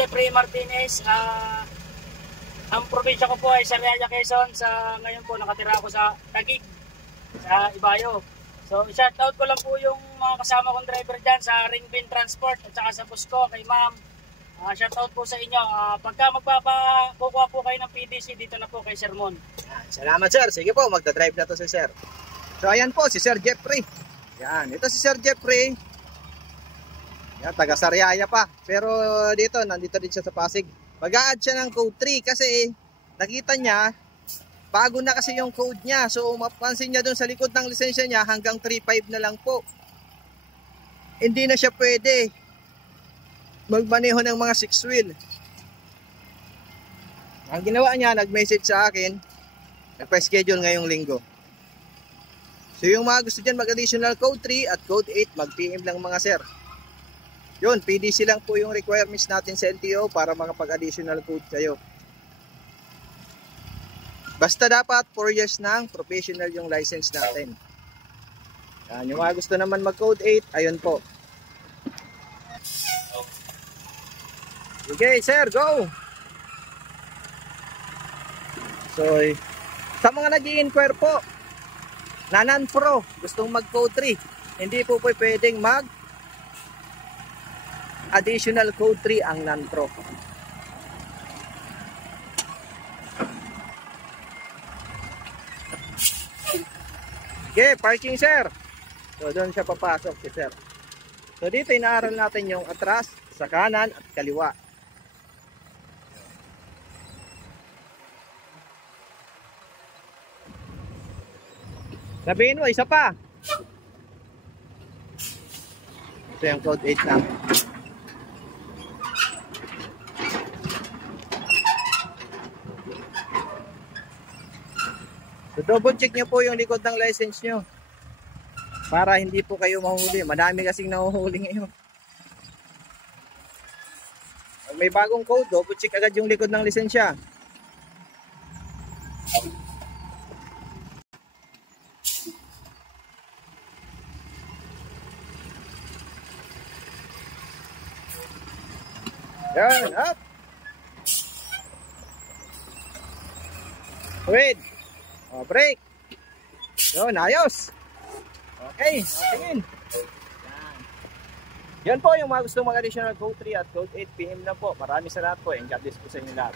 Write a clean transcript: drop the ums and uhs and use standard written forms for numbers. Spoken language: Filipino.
Jeffrey Martinez. Ang probinsya ko po ay Sariaya, Quezon. Ngayon po nakatira ako sa Taguig, sa Ibayo. So shout out ko lang po yung mga kasama kong driver dyan sa Ringbin Transport at saka sa bus ko kay ma'am. Shout out po sa inyo. Pagka magpapakukuha po kayo ng PDC, dito na po kay Sir Mon. Salamat sir. Sige po, magdadrive na to si sir. So ayan po si Sir Jeffrey. Yan, ito si Sir Jeffrey. Yan, taga Sariaya pa. Pero nandito din siya sa Pasig. Mag-a-add siya ng code 3 kasi nakita niya, bago na kasi yung code niya. So mapansin niya doon sa likod ng lisensya niya hanggang 3.5 na lang po. Hindi na siya pwede magmaneho ng mga 6 wheel. Ang ginawa niya, nag-message sa akin, nagpa-schedule ngayong linggo. So yung mga gusto dyan mag-additional code 3 at code 8, mag-PM lang mga sir. Yun, PDC lang po yung requirements natin sa LTO para makapag-additional code kayo. Basta dapat 4 years ng professional yung license natin. Yan, yung mga gusto naman mag-code 8, ayun po. Okay, sir, go! So, sa mga nag-i-inquire po, na non-pro, gustong mag-code 3, hindi po pwedeng additional code 3 ang non-pro. Okay, parking sir. So doon siya papasok si sir. So dito inaaral natin yung atras, sa kanan at kaliwa. Sabihin mo, isa pa. Ito yung code 8 lang. So double check nyo po yung likod ng license nyo para hindi po kayo mahuhuli. Madami kasing nahuhuli ngayon. Pag may bagong code, double check agad yung likod ng lisensya. Yan, up. Wait. Break. Yun, ayos. Okay, tingin. Yan po yung mga gusto mag-additional code 3 at code 8 PM na po. Maraming salamat po and God bless po sa inyo lahat.